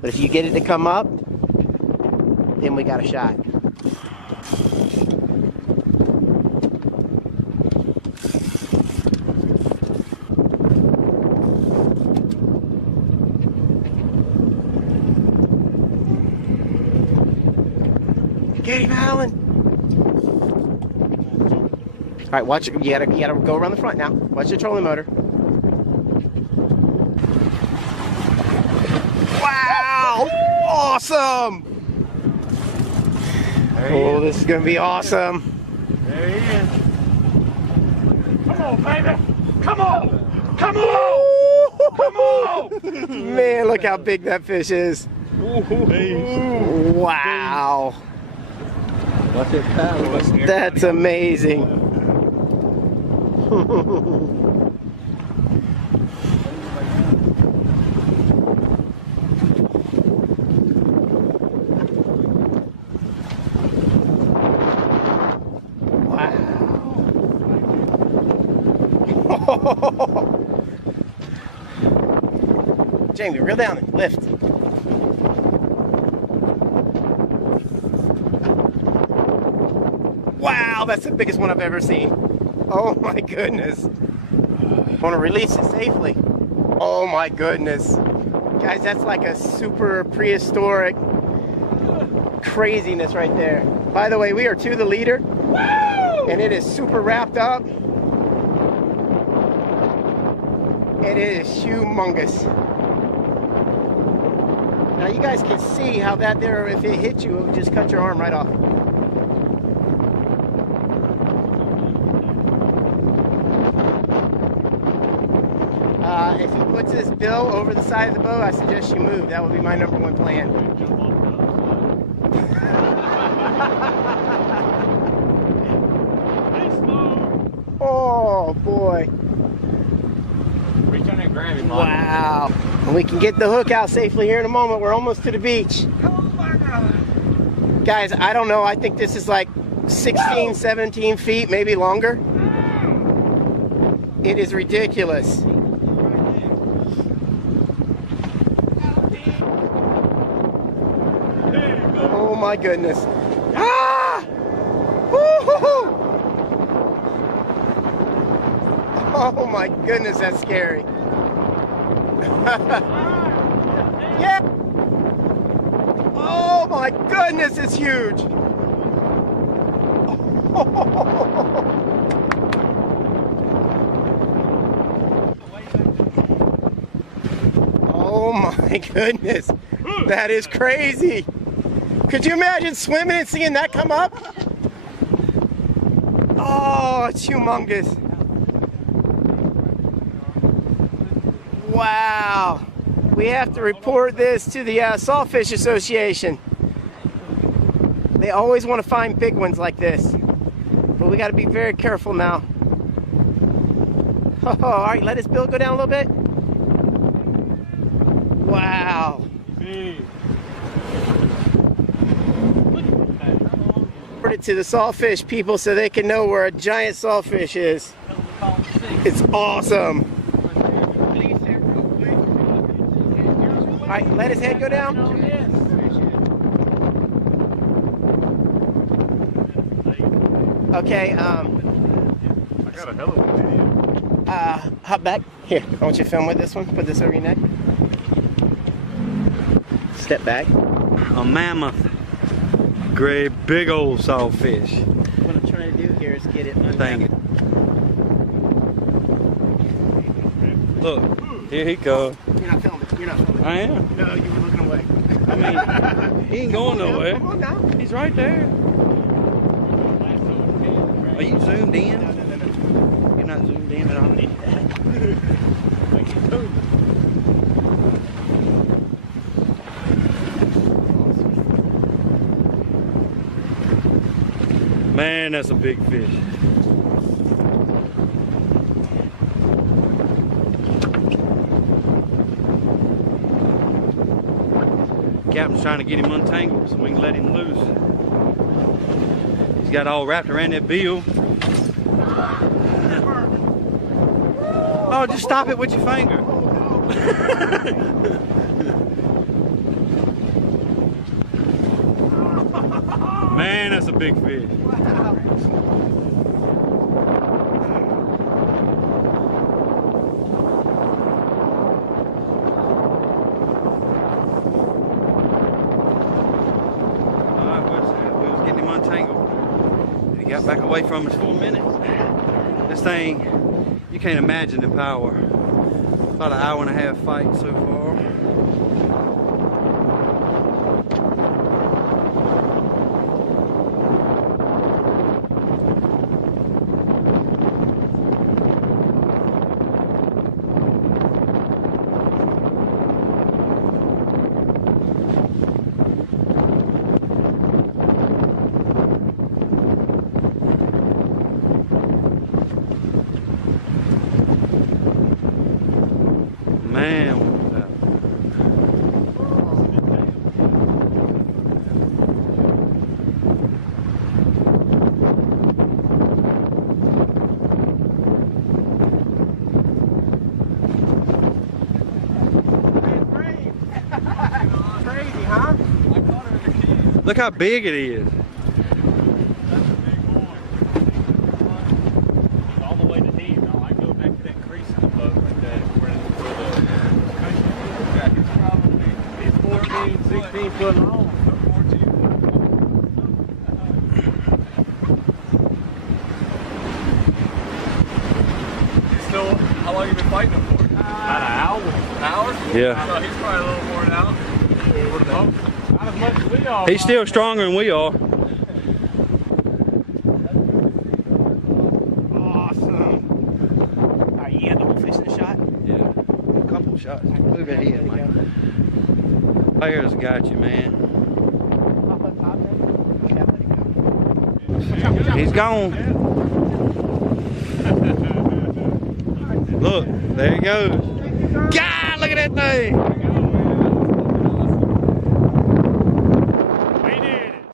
But if you get it to come up, then we got a shot. Get him, Alan. All right, watch it. You gotta go around the front now. Watch the trolling motor. Wow! Awesome! Oh, this is gonna be awesome. There he is. Come on, baby! Come on! Come on! Come on! Man, look how big that fish is. Wow. Watch it paddle. That's amazing. Wow. Jamie, reel down and lift. Wow, that's the biggest one I've ever seen. Oh my goodness. I want to release it safely. Oh my goodness. Guys, that's like a super prehistoric craziness right there. By the way, we are to the leader. Woo! And it is super wrapped up. And it is humongous. Now you guys can see how that there, if it hit you, it would just cut your arm right off. If he puts his bill over the side of the boat, I suggest you move. That would be my #1 plan. Oh boy. Reach on and grab him. Wow. And we can get the hook out safely here in a moment. We're almost to the beach. Oh my God. Guys, I don't know. I think this is like 16, 17 feet, maybe longer. It is ridiculous. Oh my goodness. Ah! Woo-hoo-hoo! Oh my goodness, that's scary. Yeah. Oh my goodness, it's huge. Oh my goodness. That is crazy. Could you imagine swimming and seeing that come up? Oh, it's humongous. Wow. We have to report this to the Saltfish Association. They always want to find big ones like this. But we got to be very careful now. Oh, all right, let his bill go down a little bit. Wow. Report it to the saltfish people so they can know where a giant saltfish is. It's awesome. All right, let his head go down. Okay, I got a hell of a video. hop back. Here, I want you to film with this one. Put this over your neck. Step back. A mammoth, great big old saltfish. What I'm trying to do here is get it Dang it. Look, here he goes. You're not filming. You're not filming. I am. No, you were looking away. I mean, he ain't going nowhere. Come on now. He's right there. Are you zoomed in? No. You're not zoomed in at all. Man, that's a big fish. Captain's trying to get him untangled so we can let him loose. He's got all wrapped around that bill. Oh, just stop it with your finger. Man, that's a big fish. We was getting him untangled. He got back away from us for a minute. This thing, you can't imagine the power. About an hour and a half fight so far. Man, Crazy, huh? look how big it is. All the way to D. Now I go back to that crease in the boat right there. It's probably 14, 16 foot long. 14 foot long. So, how long have you been fighting him for? About an hour. An hour? Yeah. So he's probably a little more now. Not as much as we are. He's still stronger than we are. Awesome. Alright, you had the whole fish in the shot? Yeah. A couple shots. Move it in, man. Players got you, man. He's gone. Look, there he goes. God, look at that thing.